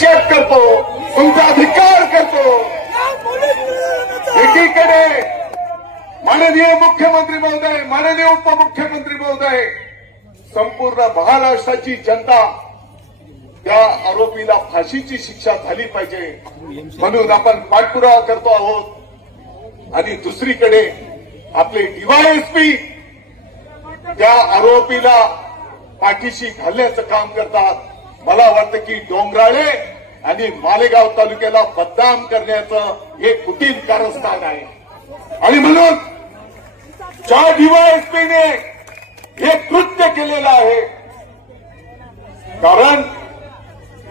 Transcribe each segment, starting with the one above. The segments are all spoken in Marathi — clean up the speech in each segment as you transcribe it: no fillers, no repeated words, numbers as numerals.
निषेध करतो, तुमचा अधिकार करतो। एकीकडे माननीय मुख्यमंत्री महोदय, माननीय उपमुख्यमंत्री महोदय, संपूर्ण महाराष्ट्राची जनता त्या आरोपीला फाशीची शिक्षा झाली पाहिजे म्हणून आपण पाठपुरावा करतो आहोत। आणि दुसरीकडे आपले डीवायएसपी त्या आरोपीला पाठीशी घालण्याचं काम करतात। मला वाटतं की डोंगराळे आणि मालेगाव तालुक्याला बदनाम करण्याचं हे कुटील कारस्थान आहे। आणि म्हणून ज्या डीवायएसपीने हे कृत्य केलेलं आहे, कारण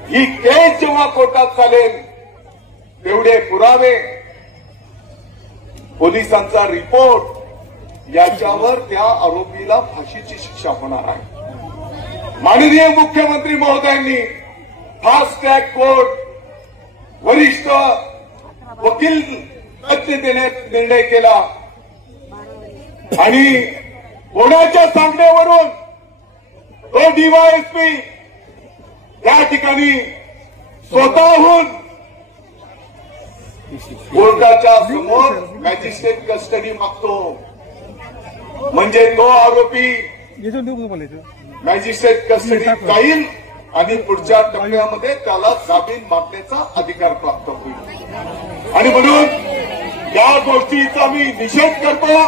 ही केस जेव्हा कोर्टात चालेल तेवढे पुरावे, पोलिसांचा रिपोर्ट याच्यावर त्या आरोपीला फाशीची शिक्षा होणार आहे। माननीय मुख्यमंत्री महोदयांनी फास्ट ट्रॅक कोर्ट, वरिष्ठ वकील तज्ञ देण्याचा निर्णय केला आणि कोणाच्या सांगण्यावरून तो डीवायएसपी त्या ठिकाणी स्वतःहून कोर्टाच्या समोर मॅजिस्ट्रेट कस्टडी मागतो। म्हणजे तो आरोपी मॅजिस्ट्रेट कस्टडीत जाईल आणि पुढच्या टप्प्यामध्ये त्याला जामीन मागण्याचा अधिकार प्राप्त होईल। आणि म्हणून या गोष्टीचा मी निषेध करतो।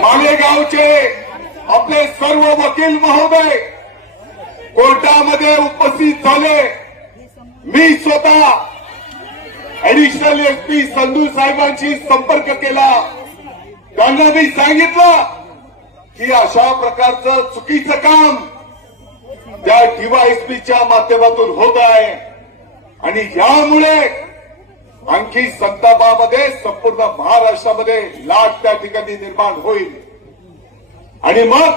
मालेगावचे आपले सर्व वकील महोदय कोर्टामध्ये उपस्थित झाले। मी स्वतः ऍडिशनल एसपी संधू साहेबांशी संपर्क केला, त्यांना मी सांगितलं की अशा प्रकारचं चुकीचं काम त्या डीवायएसपीच्या माध्यमातून होत आहे आणि यामुळे आणखी संतापामध्ये संपूर्ण महाराष्ट्रामध्ये लाट त्या ठिकाणी निर्माण होईल। आणि मग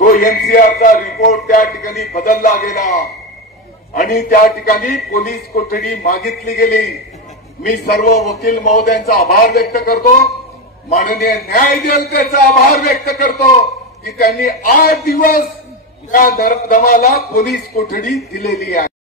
तो एनसीआरचा रिपोर्ट त्या ठिकाणी बदलला गेला आणि त्या ठिकाणी पोलीस कोठडी मागितली गेली। मी सर्व वकील महोदयांचा आभार व्यक्त करतो, माननीय न्यायदेवतेचा आभार व्यक्त करतो की त्यांनी 8 दिवस या नराधमाला पोलीस कोठडी दिलेली आहे।